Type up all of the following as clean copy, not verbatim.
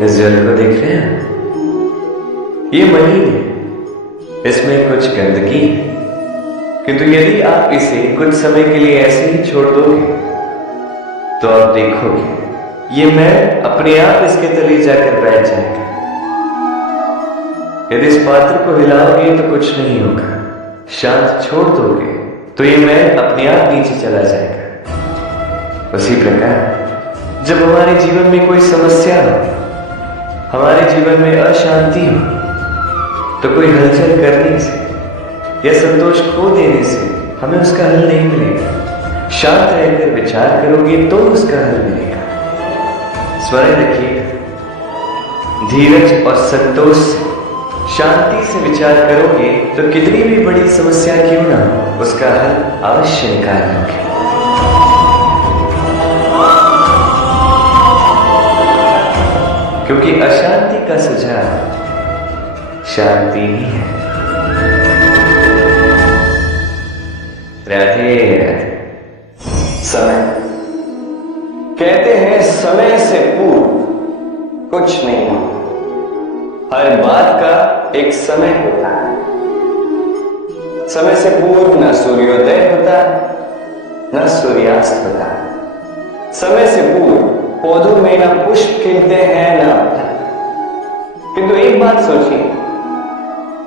इस जल को देख रहे हैं? ये मलिन है, इसमें कुछ गंदगी है, किंतु यदि आप इसे कुछ समय के लिए ऐसे ही छोड़ दोगे तो आप देखोगे ये मैल अपने आप इसके तले जाकर बैठ जाएगा। यदि इस पात्र को हिलाओगे तो कुछ नहीं होगा, शांत छोड़ दोगे तो ये मैल अपने आप नीचे चला जाएगा। उसी प्रकार जब हमारे जीवन में कोई समस्या हो, हमारे जीवन में अशांति हो, तो कोई हलचल करने से या संतोष खो देने से हमें उसका हल नहीं मिलेगा। शांत रहकर विचार करोगे तो उसका हल मिलेगा। स्मरण रखिएगा, धीरज और संतोष से, शांति से विचार करोगे तो कितनी भी बड़ी समस्या क्यों ना हो, उसका हल अवश्य निकाल लोगे। क्योंकि अशांति का सुझाव शांति ही है। राधे राधे। समय, कहते हैं समय से पूर्व कुछ नहीं होता। हर बात का एक समय होता है। समय से पूर्व न सूर्योदय होता, न सूर्यास्त होता। समय से पूर्व पौधों में न पुष्प खिलते हैं न फल। किंतु एक बात सोचिए,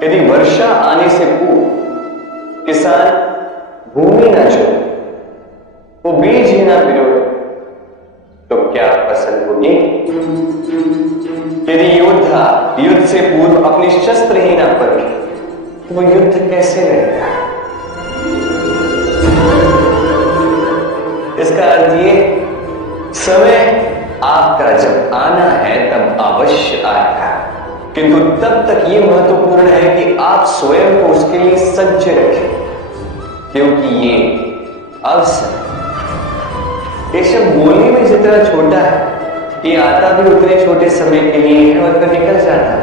यदि वर्षा आने से पूर्व किसान भूमि न जोड़े, वो बीज ही ना पिरोए, तो क्या फसल होगी? यदि योद्धा युद्ध से पूर्व अपनी शस्त्र ही ना पकड़े, तो वो युद्ध कैसे लड़ेगा? इसका अर्थ ये, समय आपका जब आना है तब अवश्य आएगा, किंतु तब तक यह महत्वपूर्ण है कि आप स्वयं को उसके लिए सज्ज रखें, क्योंकि ये अवसर, ये शब्द बोलने में जितना छोटा है, ये आता भी उतने छोटे समय के लिए है और फिर निकल जाता है।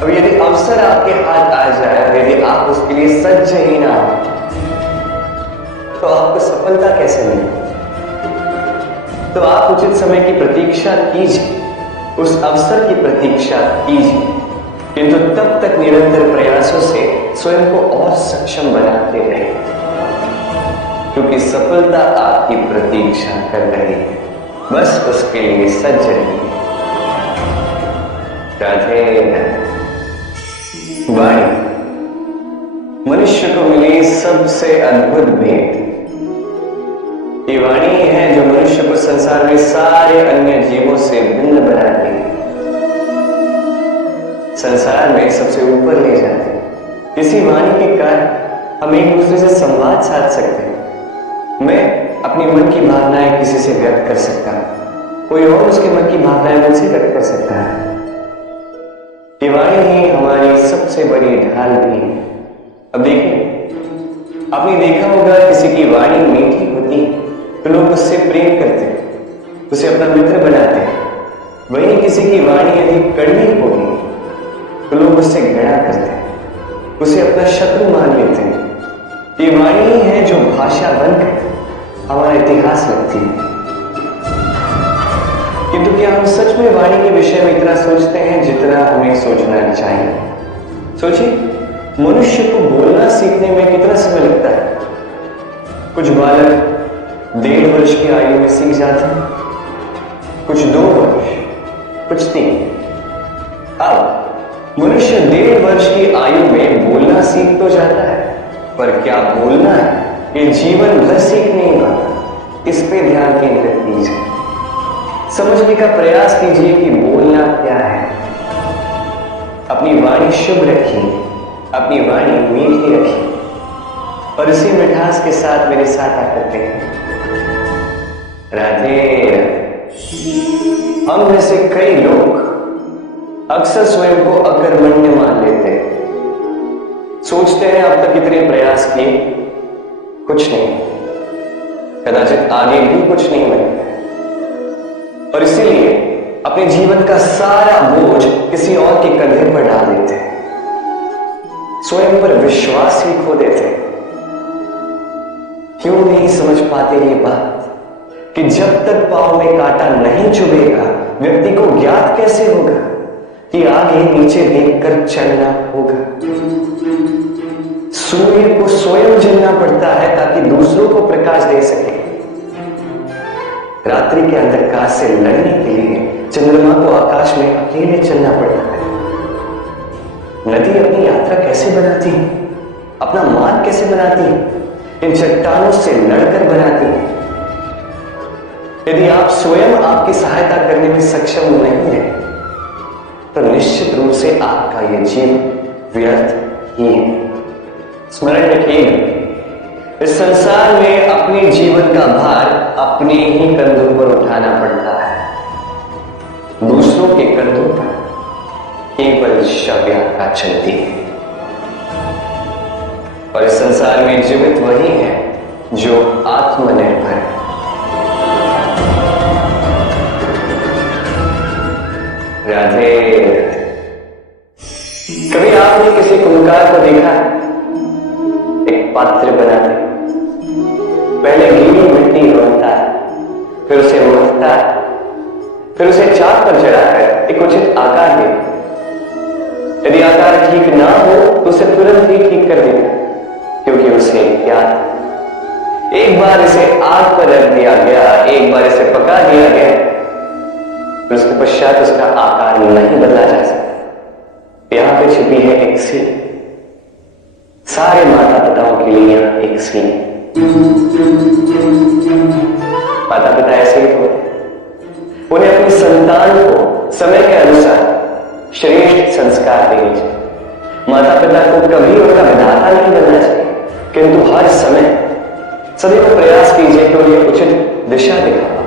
अब यदि अवसर आपके हाथ आ जाए, यदि आप उसके लिए सज्ज ही ना हो, तो आपको सफलता कैसे मिलेगी? तो आप उचित समय की प्रतीक्षा कीजिए, उस अवसर की प्रतीक्षा कीजिए, किंतु तब तक निरंतर प्रयासों से स्वयं को और सक्षम बनाते रहें, क्योंकि सफलता आपकी प्रतीक्षा कर रही है। बस उसके लिए सज्ज रहिए। राधे राधे। वाणी मनुष्य को मिली सबसे अद्भुत भेंट। ये वाणी है जो मनुष्य को संसार में सारे अन्य जीवों से भिन्न बनाती है, संसार में सबसे ऊपर ले जाती है। इसी वाणी के कारण हम एक दूसरे से संवाद साध सकते हैं। मैं अपनी मन की भावनाएं किसी से व्यक्त कर सकता हूं, कोई और उसके मन की भावनाएं मुझसे व्यक्त कर सकता है। ये वाणी ही हमारी सबसे बड़ी ढाल भी है। अब देखिए, आपने देखा होगा किसी की वाणी मीठी होती है तो लोग उससे प्रेम करते हैं, उसे अपना मित्र बनाते हैं। वहीं किसी की वाणी यदि कड़वी होगी तो लोग उससे घृणा करते हैं, उसे अपना शत्रु मान लेते हैं। ये वाणी ही है जो भाषा बनकर हमारा इतिहास लिखती है। किंतु क्या हम सच में वाणी के विषय में इतना सोचते हैं जितना हमें सोचना चाहिए? सोचिए, मनुष्य को बोलना सीखने में कितना समय लगता है। कुछ बालक 1.5 वर्ष की आयु में सीख जाते हैं, कुछ 2 वर्ष, कुछ 3। अब मनुष्य 1.5 वर्ष की आयु में बोलना सीख तो जाता है, पर क्या बोलना है ये जीवन भर सीख नहीं पाता। इस पे ध्यान केंद्रित कीजिए, समझने का प्रयास कीजिए कि बोलना क्या है। अपनी वाणी शुभ रखिए, अपनी वाणी मीठी रखिए, और इसी मिठास के साथ मेरे साथ आकर कहिए राधे राधे। हम में से कई लोग अक्सर स्वयं को अकर्मण्य मान लेते हैं, सोचते हैं अब तक इतने प्रयास किए, कुछ नहीं, कदाचित आगे भी कुछ नहीं बनेगा, और इसीलिए अपने जीवन का सारा बोझ किसी और के कंधे पर डाल देते हैं, स्वयं पर विश्वास ही खो देते हैं। क्यों नहीं समझ पाते ये बात कि जब तक पांव में कांटा नहीं चुभेगा व्यक्ति को ज्ञात कैसे होगा कि आगे नीचे देखकर चलना होगा। सूर्य को स्वयं जलना पड़ता है ताकि दूसरों को प्रकाश दे सके। रात्रि के अंधकार से लड़ने के लिए चंद्रमा को आकाश में अकेले चलना पड़ता है। नदी अपनी यात्रा कैसे बनाती है, अपना मार्ग कैसे बनाती है, इन चट्टानों से लड़कर बनाती है। यदि आप स्वयं आपकी सहायता करने में सक्षम नहीं है तो निश्चित रूप से आपका यह जीवन व्यर्थ ही है। स्मरण रखिए, इस संसार में अपने जीवन का भार अपने ही कंधों पर उठाना पड़ता है। दूसरों के कंधों पर केवल शव यात्रा चलती है। और इस संसार में जीवित वही है जो आत्मनिर्भर है। राधे। कभी आपने किसी कुम्हार को देखा है? एक पात्र बनाते, पहले गीली मिट्टी रोनता है, फिर उसे मथता है, फिर उसे चाक पर चढ़ाकर एक उचित आकार देता। यदि आकार ठीक ना हो तो उसे तुरंत ही ठीक कर देता, क्योंकि उसे याद एक बार इसे आग पर रख दिया गया, एक बार इसे पका दिया गया, फिर उसके पश्चात उसका आकार नहीं बदला जा सकता। यहां पे छिपी है एक सीख। सारे माता पिताओं के लिए यहां एक सीख। माता पिता ऐसे ही होते, उन्हें अपनी संतान को समय के अनुसार श्रेष्ठ संस्कार देने चाहिए। माता पिता को कभी उनका विधाता नहीं बनना चाहिए, किंतु हर समय सदैव प्रयास कीजिए कि उन्हें उचित दिशा दिखाओ।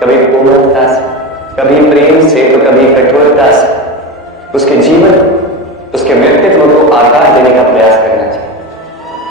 कभी कोमलता से, कभी प्रेम से, तो कभी कठोरता से उसके जीवन, उसके व्यक्तित्व को आकार देने का प्रयास करें।